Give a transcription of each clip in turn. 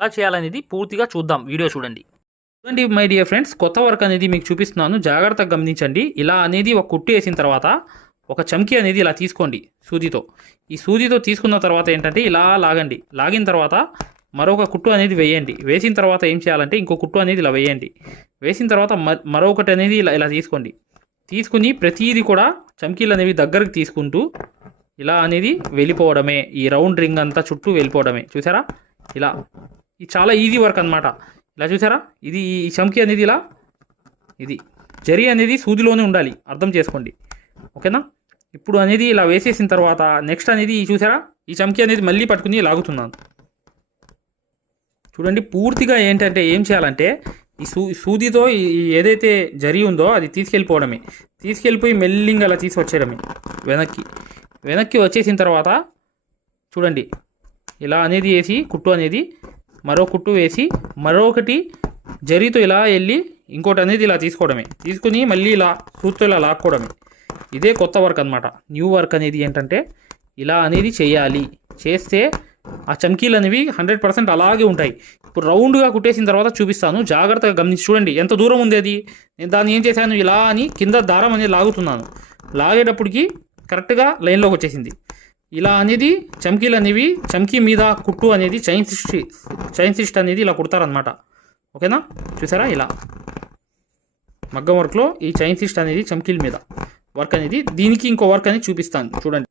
ఎలా చేయాలనేది పూర్తిగా చూద్దాం. వీడియో చూడండి. చూడండి మై డియర్ ఫ్రెండ్స్ కొత్త వర్క్ అనేది మీకు చూపిస్తున్నాను. జాగ్రత్తగా గమనించండి. ఇలా అనేది ఒక కుట్టు వేసిన తర్వాత ఒక చమ్కీ అనేది ఇలా తీసుకోండి సూదితో. ఈ సూదితో తీసుకున్న తర్వాత ఏంటంటే ఇలా లాగండి. లాగిన తర్వాత మరొక కుట్టు అనేది వేయండి. వేసిన తర్వాత ఏం చేయాలంటే ఇంకో కుట్టు అనేది ఇలా వేయండి. వేసిన తర్వాత మరొకటి అనేది ఇలా ఇలా తీసుకోండి. తీసుకుని ప్రతిదీ కూడా చమ్కీలు అనేవి దగ్గరకు తీసుకుంటూ ఇలా అనేది వెళ్ళిపోవడమే. ఈ రౌండ్ రింగ్ అంతా చుట్టూ వెళ్ళిపోవడమే. చూసారా? ఇలా ఇది చాలా ఈజీ వర్క్ అన్నమాట. ఇలా చూసారా? ఇది ఈ చమ్కి అనేది ఇలా ఇది జరి అనేది సూదిలోనే ఉండాలి అర్థం చేసుకోండి. ఓకేనా? ఇప్పుడు అనేది ఇలా వేసేసిన తర్వాత నెక్స్ట్ అనేది చూసారా? ఈ చమ్కి అనేది మళ్ళీ పట్టుకుని లాగుతున్నాను. చూడండి పూర్తిగా ఏంటంటే ఏం చేయాలంటే ఈ సూ సూదితో ఏదైతే జరి ఉందో అది తీసుకెళ్ళిపోవడమే. తీసుకెళ్ళిపోయి మెల్లింగ్ అలా తీసుకొచ్చేయడమే వెనక్కి. వెనక్కి వచ్చేసిన తర్వాత చూడండి ఇలా అనేది వేసి కుట్టు అనేది మరో కుట్టు వేసి మరొకటి జరీతో ఇలా వెళ్ళి ఇంకోటి అనేది ఇలా తీసుకోవడమే. తీసుకుని మళ్ళీ ఇలా సూత్తో ఇలా లాక్కోవడమే. ఇదే కొత్త వర్క్ అనమాట న్యూ వర్క్ అనేది ఏంటంటే ఇలా అనేది చేయాలి. చేస్తే ఆ చమ్కీలు అనేవి హండ్రెడ్ పర్సెంట్ అలాగే ఉంటాయి. ఇప్పుడు రౌండ్గా కుట్టేసిన తర్వాత చూపిస్తాను. జాగ్రత్తగా గమనించి చూడండి. ఎంత దూరం ఉంది అది? నేను దాన్ని ఏం చేశాను? ఇలా అని కింద దారం అనేది లాగుతున్నాను. లాగేటప్పటికి కరెక్ట్గా లైన్లోకి వచ్చేసింది. ఇలా అనేది చమ్కీలు అనేవి చమ్కీ మీద కుట్టు అనేది చైన్ సిస్ట్ చైన్ సిస్ట్ అనేది ఇలా కుడతారనమాట ఓకేనా? చూసారా ఇలా? మగ్గం వర్క్లో ఈ చైన్ సిస్ట్ అనేది చమ్కీల మీద. వర్క్ అనేది దీనికి ఇంకో వర్క్ అనేది చూపిస్తాను. చూడండి.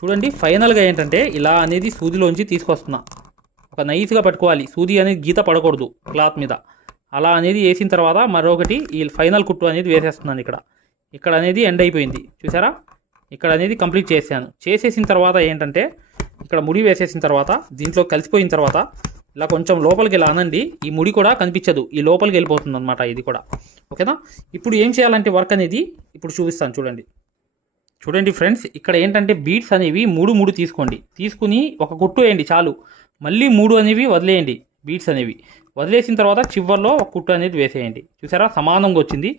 చూడండి ఫైనల్గా ఏంటంటే ఇలా అనేది సూదిలోంచి తీసుకొస్తున్నా. ఒక నైస్గా పట్టుకోవాలి. సూది అనేది గీత పడకూడదు క్లాత్ మీద. అలా అనేది వేసిన తర్వాత మరొకటి ఈ ఫైనల్ కుట్టు అనేది వేసేస్తున్నాను ఇక్కడ. ఇక్కడ అనేది ఎండ్ అయిపోయింది. చూసారా? ఇక్కడ అనేది కంప్లీట్ చేశాను. చేసేసిన తర్వాత ఏంటంటే ఇక్కడ ముడి వేసేసిన తర్వాత దీంట్లో కలిసిపోయిన తర్వాత ఇలా కొంచెం లోపలికి ఇలా అనండి ఈ ముడి కూడా కనిపించదు. ఈ లోపలికి వెళ్ళిపోతుంది అనమాట ఇది కూడా. ఓకేనా? ఇప్పుడు ఏం చేయాలంటే వర్క్ అనేది ఇప్పుడు చూపిస్తాను చూడండి. చూడండి ఫ్రెండ్స్ ఇక్కడ ఏంటంటే బీట్స్ అనేవి మూడు మూడు తీసుకోండి. తీసుకుని ఒక కుట్టు వేయండి చాలు. మళ్ళీ మూడు అనేవి వదిలేయండి బీట్స్ అనేవి. వదిలేసిన తర్వాత చివర్లో ఒక కుట్టు అనేది వేసేయండి. చూసారా? సమానంగా వచ్చింది.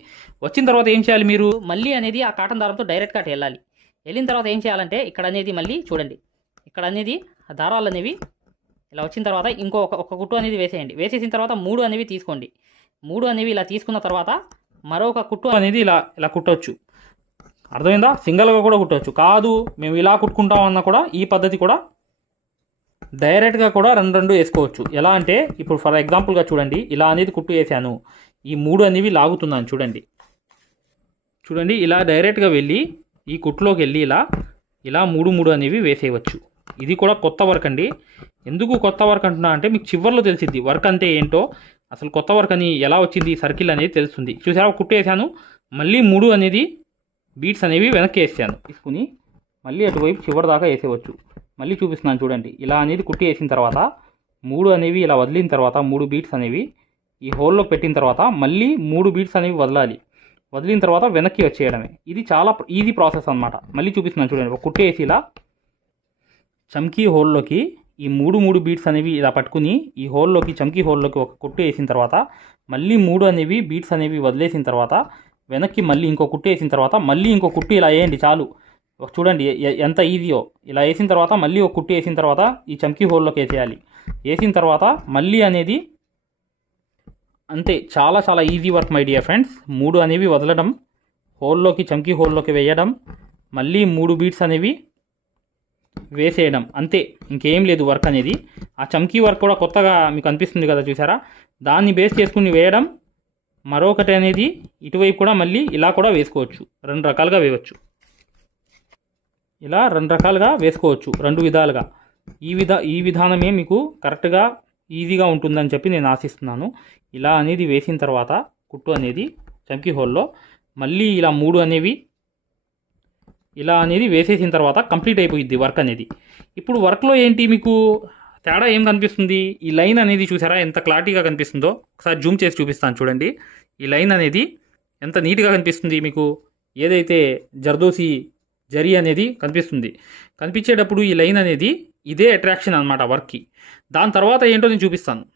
వచ్చిన తర్వాత ఏం చేయాలి మీరు? మళ్ళీ అనేది ఆ కాటన్ దారంతో డైరెక్ట్గా అటు వెళ్ళాలి. వెళ్ళిన తర్వాత ఏం చేయాలంటే ఇక్కడ అనేది మళ్ళీ చూడండి. ఇక్కడ అనేది ఆ దారాలు అనేవి ఇలా వచ్చిన తర్వాత ఇంకో ఒక కుట్టు అనేది వేసేయండి. వేసేసిన తర్వాత మూడు అనేవి తీసుకోండి. మూడు అనేవి ఇలా తీసుకున్న తర్వాత మరొక కుట్టు అనేది ఇలా ఇలా కుట్టవచ్చు అర్థమైందా? సింగిల్గా కూడా కుట్టవచ్చు కాదు మేము ఇలా కుట్టుకుంటాం అన్నా కూడా ఈ పద్ధతి కూడా డైరెక్ట్గా కూడా రెండు రెండు వేసుకోవచ్చు. ఎలా అంటే ఇప్పుడు ఫర్ ఎగ్జాంపుల్గా చూడండి ఇలా అనేది కుట్టు వేసాను. ఈ మూడు అనేవి లాగుతున్నాను చూడండి. చూడండి ఇలా డైరెక్ట్గా వెళ్ళి ఈ కుట్లోకి వెళ్ళి ఇలా ఇలా మూడు మూడు అనేవి వేసేయవచ్చు. ఇది కూడా కొత్త వర్క్ అండి. ఎందుకు కొత్త వర్క్ అంటున్నా అంటే మీకు చివర్లో తెలిసిద్ది. వర్క్ అంటే ఏంటో అసలు కొత్త వర్క్ అని ఎలా వచ్చింది సర్కిల్ అనేది తెలుస్తుంది. చూసారా కుట్టేసాను మళ్ళీ మూడు అనేది బీట్స్ అనేవి వెనక్కి వేసాను. తీసుకుని మళ్ళీ అటువైపు చివరి దాకా వేసేవచ్చు మళ్ళీ చూపిస్తున్నాను చూడండి. ఇలా అనేది కుట్టి వేసిన తర్వాత మూడు అనేవి ఇలా వదిలిన తర్వాత మూడు బీట్స్ అనేవి ఈ హోల్లో పెట్టిన తర్వాత మళ్ళీ మూడు బీట్స్ అనేవి వదలాలి. వదిలిన తర్వాత వెనక్కి వచ్చేయడమే. ఇది చాలా ఈజీ ప్రాసెస్ అన్నమాట. మళ్ళీ చూపిస్తున్నాను చూడండి. ఒక కుట్టి వేసి ఇలా చమ్కీ హోల్లోకి ఈ మూడు మూడు బీట్స్ అనేవి ఇలా పట్టుకుని ఈ హోల్లోకి చమ్కీ హోల్లోకి ఒక కుట్టు వేసిన తర్వాత మళ్ళీ మూడు అనేవి బీట్స్ అనేవి వదిలేసిన తర్వాత వెనక్కి మళ్ళీ ఇంకో కుట్టు వేసిన తర్వాత మళ్ళీ ఇంకో కుట్టు ఇలా వేయండి చాలు. ఒక చూడండి ఎంత ఈజీయో. ఇలా వేసిన తర్వాత మళ్ళీ ఒక కుట్టు వేసిన తర్వాత ఈ చమ్కీ హోల్లోకి వేసేయాలి. వేసిన తర్వాత మళ్ళీ అనేది అంతే చాలా చాలా easy work my dear friends మూడు అనేవి వదలడం హోల్లోకి చంకీ హోల్లోకి వేయడం మళ్ళీ మూడు బీట్స్ అనేవి వేసేయడం. అంతే ఇంకేం లేదు వర్క్ అనేది. ఆ చంకీ వర్క్ కూడా కొత్తగా మీకు అనిపిస్తుంది కదా చూసారా? దాన్ని బేస్ చేసుకుని వేయడం మరొకటి అనేది ఇటువైపు కూడా మళ్ళీ ఇలా కూడా వేసుకోవచ్చు. రెండు రకాలుగా వేయవచ్చు. ఇలా రెండు రకాలుగా వేసుకోవచ్చు రెండు విధాలుగా. ఈ విధ ఈ విధానమే మీకు కరెక్ట్గా ఈజీగా ఉంటుందని చెప్పి నేను ఆశిస్తున్నాను. ఇలా అనేది వేసిన తర్వాత కుట్టు అనేది చంకీ హోల్లో మళ్ళీ ఇలా మూడు అనేవి ఇలా అనేది వేసేసిన తర్వాత కంప్లీట్ అయిపోయింది వర్క్ అనేది. ఇప్పుడు వర్క్లో ఏంటి మీకు తేడా ఏం కనిపిస్తుంది? ఈ లైన్ అనేది చూసారా ఎంత క్లారిటీగా కనిపిస్తుందో? ఒకసారి జూమ్ చేసి చూపిస్తాను చూడండి. ఈ లైన్ అనేది ఎంత నీట్గా కనిపిస్తుంది మీకు? ఏదైతే జర్దోసి జరి అనేది కనిపిస్తుంది. కనిపించేటప్పుడు ఈ లైన్ అనేది ఇదే అట్రాక్షన్ అనమాట వర్క్కి. దాని తర్వాత ఏంటో నేను చూపిస్తాను.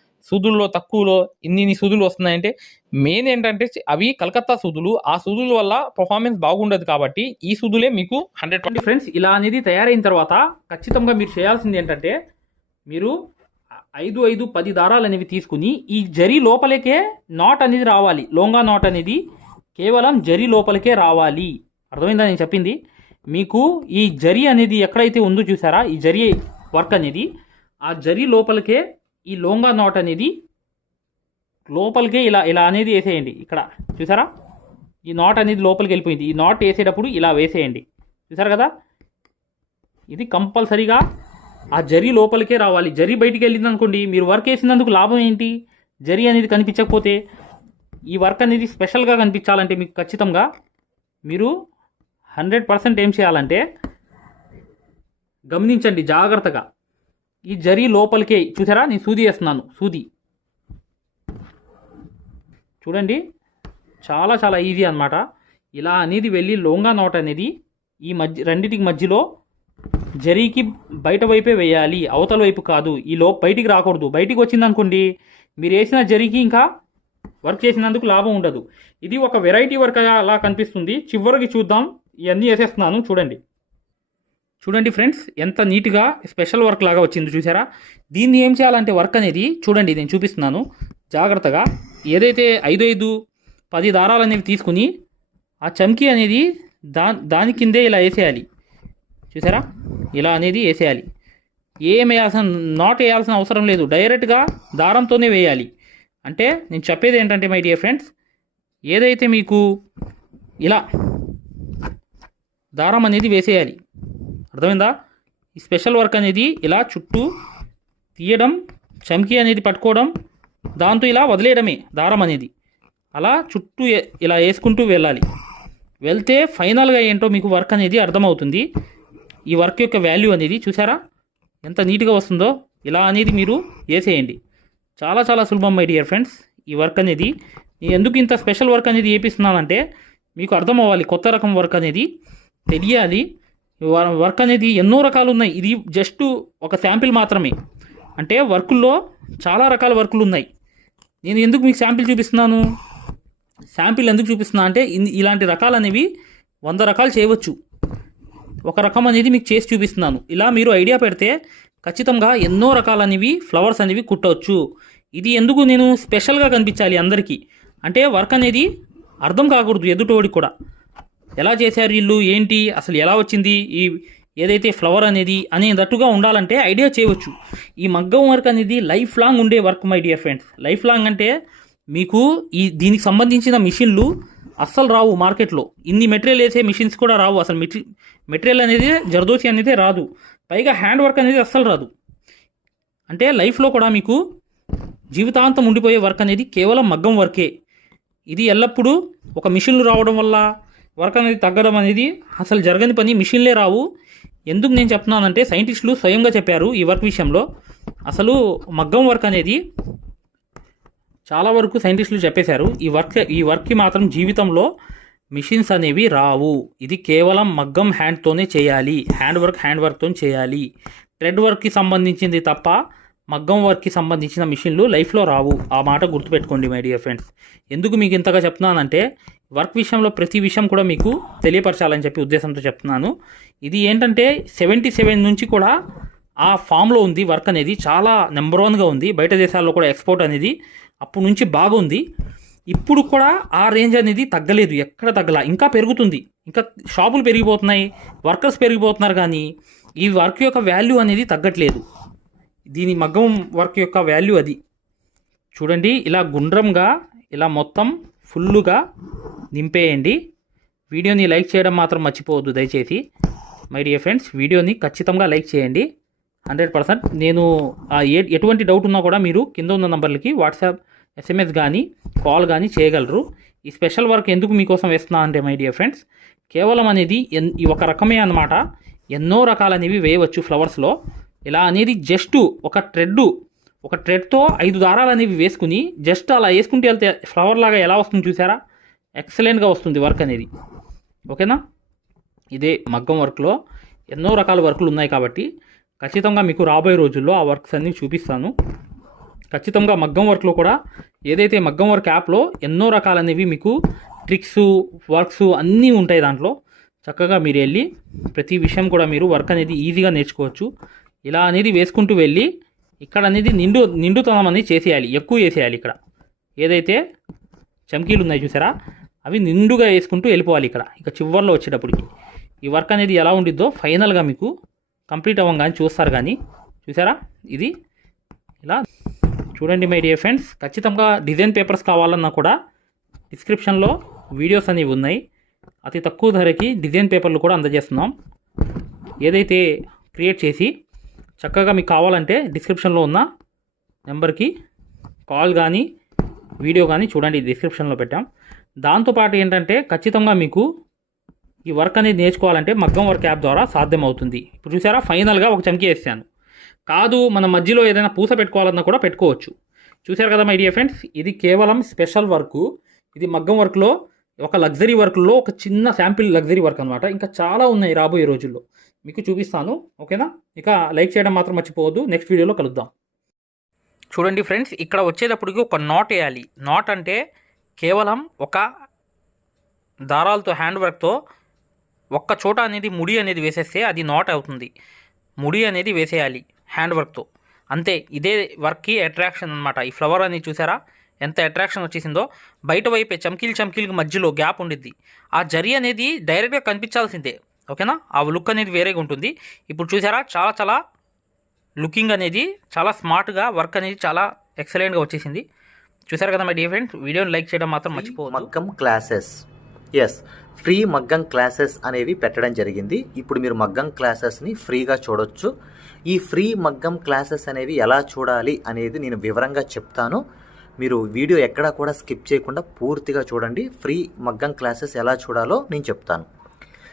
సూదుల్లో తక్కువలో ఇన్ని ఇన్ని సూదులు వస్తున్నాయంటే మెయిన్ ఏంటంటే అవి కలకత్తా సూదులు. ఆ సూదుల వల్ల పర్ఫార్మెన్స్ బాగుండదు కాబట్టి ఈ సూదులే మీకు హండ్రెడ్ ట్వంటీ ఫ్రెండ్స్ ఇలా అనేది తయారైన తర్వాత ఖచ్చితంగా మీరు చేయాల్సింది ఏంటంటే మీరు ఐదు ఐదు పది దారాలు అనేవి తీసుకుని ఈ జరి లోపలికే నాట్ అనేది రావాలి. లోంగా నాట్ అనేది కేవలం జరి లోపలికే రావాలి. అర్థమైందా నేను చెప్పింది? మీకు ఈ జరి అనేది ఎక్కడైతే ఉందో చూసారా? ఈ జరి వర్క్ అనేది ఆ జరి లోపలికే ఈ లోంగా నాట్ అనేది లోపలికే ఇలా ఇలా అనేది వేసేయండి. ఇక్కడ చూసారా? ఈ నాట్ అనేది లోపలికి వెళ్ళిపోయింది. ఈ నాట్ వేసేటప్పుడు ఇలా వేసేయండి. చూసారు కదా? ఇది కంపల్సరీగా ఆ జరి లోపలికే రావాలి. జరి బయటికి వెళ్ళింది అనుకోండి మీరు వర్క్ వేసినందుకు లాభం ఏంటి? జరి అనేది కనిపించకపోతే ఈ వర్క్ అనేది స్పెషల్గా కనిపించాలంటే మీకు ఖచ్చితంగా మీరు హండ్రెడ్ పర్సెంట్ ఏం చేయాలంటే గమనించండి జాగ్రత్తగా. ఈ జరీ లోపలికే చూసారా? నేను సూది వేస్తున్నాను సూది. చూడండి చాలా చాలా ఈజీ అనమాట ఇలా అనేది వెళ్ళి లోంగా నోట్ అనేది ఈ మధ్య రెండింటికి మధ్యలో జరీకి బయట వైపే వేయాలి అవతల వైపు కాదు. ఈ లో బయటికి రాకూడదు. బయటికి వచ్చిందనుకోండి మీరు వేసిన జరీకి ఇంకా వర్క్ చేసినందుకు లాభం ఉండదు. ఇది ఒక వెరైటీ వర్క్ అలా కనిపిస్తుంది. చివరికి చూద్దాం ఇవన్నీ వేసేస్తున్నాను చూడండి. చూడండి ఫ్రెండ్స్ ఎంత నీట్గా స్పెషల్ వర్క్ లాగా వచ్చింది చూసారా? దీన్ని ఏం చేయాలంటే వర్క్ అనేది చూడండి నేను చూపిస్తున్నాను. జాగ్రత్తగా ఏదైతే ఐదు ఐదు పది దారాలు అనేవి తీసుకుని ఆ చమ్కీ అనేది దా దాని కిందే ఇలా వేసేయాలి. చూసారా? ఇలా అనేది వేసేయాలి. ఏం వేయాల్సిన నాట్ వేయాల్సిన అవసరం లేదు. డైరెక్ట్గా దారంతోనే వేయాలి. అంటే నేను చెప్పేది ఏంటంటే మై డియర్ ఫ్రెండ్స్ ఏదైతే మీకు ఇలా దారం అనేది వేసేయాలి. అర్థమైందా? ఈ స్పెషల్ వర్క్ అనేది ఇలా చుట్టూ తీయడం చమ్కీ అనేది పట్టుకోవడం దాంతో ఇలా వదిలేయడమే దారం అనేది. అలా చుట్టూ ఏ- ఇలా వేసుకుంటూ వెళ్ళాలి. వెళ్తే ఫైనల్గా ఏంటో మీకు వర్క్ అనేది అర్థమవుతుంది. ఈ వర్క్ యొక్క వాల్యూ అనేది చూసారా ఎంత నీట్గా వస్తుందో ఇలా అనేది మీరు వేసేయండి. చాలా చాలా సులభం మై డియర్ ఫ్రెండ్స్. ఈ వర్క్ అనేది నేను ఎందుకు ఇంత స్పెషల్ వర్క్ అనేది వేపిస్తున్నానంటే మీకు అర్థం అవ్వాలి కొత్త రకం వర్క్ అనేది తెలియాలి. వర్క్ అనేది ఎన్నో రకాలు ఉన్నాయి ఇది జస్ట్ ఒక శాంపిల్ మాత్రమే. అంటే వర్కుల్లో చాలా రకాల వర్కులు ఉన్నాయి నేను ఎందుకు మీకు శాంపిల్ చూపిస్తున్నాను? శాంపిల్ ఎందుకు చూపిస్తున్నా అంటే ఇలాంటి రకాలు అనేవి వంద రకాలు చేయవచ్చు. ఒక రకం అనేది మీకు చేసి చూపిస్తున్నాను. ఇలా మీరు ఐడియా పెడితే ఖచ్చితంగా ఎన్నో రకాలనేవి ఫ్లవర్స్ అనేవి కుట్టవచ్చు. ఇది ఎందుకు నేను స్పెషల్గా కనిపించాలి అందరికీ? అంటే వర్క్ అనేది అర్థం కాకూడదు ఎదుటోడికి కూడా. ఎలా చేశారు వీళ్ళు? ఏంటి? అసలు ఎలా వచ్చింది? ఈ ఏదైతే ఫ్లవర్ అనేది అనేటట్టుగా ఉండాలంటే ఐడియా చేయవచ్చు. ఈ మగ్గం వర్క్ అనేది లైఫ్ లాంగ్ ఉండే work my dear friends life long అంటే మీకు ఈ దీనికి సంబంధించిన మిషన్లు అస్సలు రావు మార్కెట్లో ఇన్ని మెటీరియల్ వేసే మిషన్స్ కూడా రావు. అసలు మెటీ మెటీరియల్ అనేది జర్దోసి అనేది రాదు. పైగా హ్యాండ్ వర్క్ అనేది అస్సలు రాదు. అంటే లైఫ్లో కూడా మీకు జీవితాంతం ఉండిపోయే వర్క్ అనేది కేవలం మగ్గం వర్కే ఇది ఎల్లప్పుడూ ఒక మిషన్లు రావడం వల్ల వర్క్ అనేది తగ్గడం అనేది అసలు జరగని పని మిషన్లే రావు. ఎందుకు నేను చెప్తున్నానంటే సైంటిస్టులు స్వయంగా చెప్పారు ఈ వర్క్ విషయంలో. అసలు మగ్గం వర్క్ అనేది చాలా వరకు సైంటిస్టులు చెప్పేశారు. ఈ వర్క్ ఈ వర్క్కి మాత్రం జీవితంలో మిషన్స్ అనేవి రావు. ఇది కేవలం మగ్గం హ్యాండ్తోనే చేయాలి. హ్యాండ్ వర్క్ హ్యాండ్ వర్క్తో చేయాలి. థ్రెడ్ వర్క్కి సంబంధించింది తప్ప మగ్గం వర్క్కి సంబంధించిన మిషన్లు లైఫ్లో రావు. ఆ మాట గుర్తుపెట్టుకోండి మై డియర్ ఫ్రెండ్స్. ఎందుకు మీకు ఇంతగా చెప్తున్నానంటే వర్క్ విషయంలో ప్రతి విషయం కూడా మీకు తెలియపరచాలని చెప్పి ఉద్దేశంతో చెప్తున్నాను. ఇది ఏంటంటే సెవెంటీ సెవెన్ నుంచి కూడా ఆ ఫామ్లో ఉంది వర్క్ అనేది. చాలా నెంబర్ వన్గా ఉంది. బయట దేశాల్లో కూడా ఎక్స్పోర్ట్ అనేది అప్పటి నుంచి బాగుంది ఇప్పుడు కూడా ఆ రేంజ్ అనేది తగ్గలేదు. ఎక్కడ తగ్గల ఇంకా పెరుగుతుంది. ఇంకా షాపులు పెరిగిపోతున్నాయి వర్కర్స్ పెరిగిపోతున్నారు కానీ ఈ వర్క్ యొక్క వాల్యూ అనేది తగ్గట్లేదు. దీని మగ్గం వర్క్ యొక్క వాల్యూ అది. చూడండి ఇలా గుండ్రంగా ఇలా మొత్తం ఫుల్లుగా నింపేయండి. వీడియోని లైక్ చేయడం మాత్రం మర్చిపోవద్దు దయచేసి. మై డియర్ ఫ్రెండ్స్ వీడియోని ఖచ్చితంగా లైక్ చేయండి. హండ్రెడ్ పర్సెంట్ నేను ఏ ఎటువంటి డౌట్ ఉన్నా కూడా మీరు కింద ఉన్న నంబర్లకి వాట్సాప్ ఎస్ఎంఎస్ కానీ కాల్ కానీ చేయగలరు. ఈ స్పెషల్ వర్క్ ఎందుకు మీకోసం వేస్తున్నా అంటే మై డియర్ ఫ్రెండ్స్ కేవలం అనేది ఎన్ ఈ ఒక రకమే అన్నమాట. ఎన్నో రకాలనేవి వేయవచ్చు ఫ్లవర్స్లో. ఇలా అనేది జస్ట్ ఒక ట్రెడ్ ఒక ట్రెడ్తో ఐదు దారాలు అనేవి వేసుకుని జస్ట్ అలా వేసుకుంటే వెళ్తే ఫ్లవర్ లాగా ఎలా వస్తుంది చూసారా ఎక్సలెంట్గా వస్తుంది వర్క్ అనేది. ఓకేనా? ఇదే మగ్గం వర్క్లో ఎన్నో రకాల వర్కులు ఉన్నాయి కాబట్టి ఖచ్చితంగా మీకు రాబోయే రోజుల్లో ఆ వర్క్స్ అన్నీ చూపిస్తాను. ఖచ్చితంగా మగ్గం వర్క్లో కూడా ఏదైతే మగ్గం వర్క్ యాప్లో ఎన్నో రకాలనేవి మీకు ట్రిక్స్ వర్క్స్ అన్నీ ఉంటాయి దాంట్లో. చక్కగా మీరు వెళ్ళి ప్రతి విషయం కూడా మీరు వర్క్ అనేది ఈజీగా నేర్చుకోవచ్చు. ఇలా అనేది వేసుకుంటూ వెళ్ళి ఇక్కడ అనేది నిండు నిండుతనం అనేది చేసేయాలి. ఎక్కువ వేసేయాలి ఇక్కడ. ఏదైతే చమ్కీలు ఉన్నాయి చూసారా? అవి నిండుగా వేసుకుంటూ వెళ్ళిపోవాలి ఇక్కడ. ఇక చివర్లో వచ్చేటప్పటికి. ఈ వర్క్ అనేది ఎలా ఉండిద్దో ఫైనల్గా మీకు కంప్లీట్ అవ్వగానే చూస్తారు కానీ. చూసారా? ఇది ఇలా. చూడండి మై డియర్ ఫ్రెండ్స్ ఖచ్చితంగా డిజైన్ పేపర్స్ కావాలన్నా కూడా డిస్క్రిప్షన్లో వీడియోస్ అనేవి ఉన్నాయి. అతి తక్కువ ధరకి డిజైన్ పేపర్లు కూడా అందజేస్తున్నాం. ఏదైతే క్రియేట్ చేసి చక్కగా మీకు కావాలంటే డిస్క్రిప్షన్లో ఉన్న నెంబర్కి కాల్ కానీ వీడియో కానీ చూడండి డిస్క్రిప్షన్లో పెట్టాం. దాంతోపాటు ఏంటంటే ఖచ్చితంగా మీకు ఈ వర్క్ అనేది నేర్చుకోవాలంటే మగ్గం వర్క్ యాప్ ద్వారా సాధ్యమవుతుంది. ఇప్పుడు చూసారా ఫైనల్గా ఒక చమ్కీ వేసాను. కాదు మన మధ్యలో ఏదైనా పూస పెట్టుకోవాలన్నా కూడా పెట్టుకోవచ్చు. చూసారు కదా మై డియర్ ఫ్రెండ్స్ ఇది కేవలం స్పెషల్ వర్క్. ఇది మగ్గం వర్క్లో ఒక లగ్జరీ వర్క్లో ఒక చిన్న శాంపిల్ లగ్జరీ వర్క్ అనమాట ఇంకా చాలా ఉన్నాయి రాబోయే రోజుల్లో. మీకు చూపిస్తాను ఓకేనా? ఇక లైక్ చేయడం మాత్రం మర్చిపోవద్దు. నెక్స్ట్ వీడియోలో కలుద్దాం. చూడండి ఫ్రెండ్స్ ఇక్కడ వచ్చేటప్పటికి ఒక నాట్ వేయాలి. నాట్ అంటే కేవలం ఒక దారాలతో హ్యాండ్ వర్క్తో ఒక్క చోట అనేది ముడి అనేది వేసేస్తే అది నాట్ అవుతుంది. ముడి అనేది వేసేయాలి హ్యాండ్ వర్క్తో అంతే ఇదే వర్క్కి అట్రాక్షన్ అనమాట ఈ ఫ్లవర్ అనేది చూసారా? ఎంత అట్రాక్షన్ వచ్చేసిందో. బయట వైపే చమ్కీలు చమ్కీలకి మధ్యలో గ్యాప్ ఉండిద్ది. ఆ జరి అనేది డైరెక్ట్గా కనిపించాల్సిందే. ఓకేనా? ఆ లుక్ అనేది వేరేగా ఉంటుంది. ఇప్పుడు చూసారా? చాలా చాలా లుకింగ్ అనేది చాలా స్మార్ట్గా వర్క్ అనేది చాలా ఎక్సలెంట్గా వచ్చేసింది. చూసారు కదా మై డియర్ ఫ్రెండ్స్? వీడియోని లైక్ చేయడం మాత్రం మర్చిపోవద్దు. మగ్గం క్లాసెస్. ఎస్ ఫ్రీ మగ్గం క్లాసెస్ అనేవి పెట్టడం జరిగింది. ఇప్పుడు మీరు మగ్గం క్లాసెస్ని ఫ్రీగా చూడొచ్చు. ఈ ఫ్రీ మగ్గం క్లాసెస్ అనేవి ఎలా చూడాలి అనేది నేను వివరంగా చెప్తాను. మీరు వీడియో ఎక్కడా కూడా స్కిప్ చేయకుండా పూర్తిగా చూడండి. ఫ్రీ మగ్గం క్లాసెస్ ఎలా చూడాలో నేను చెప్తాను.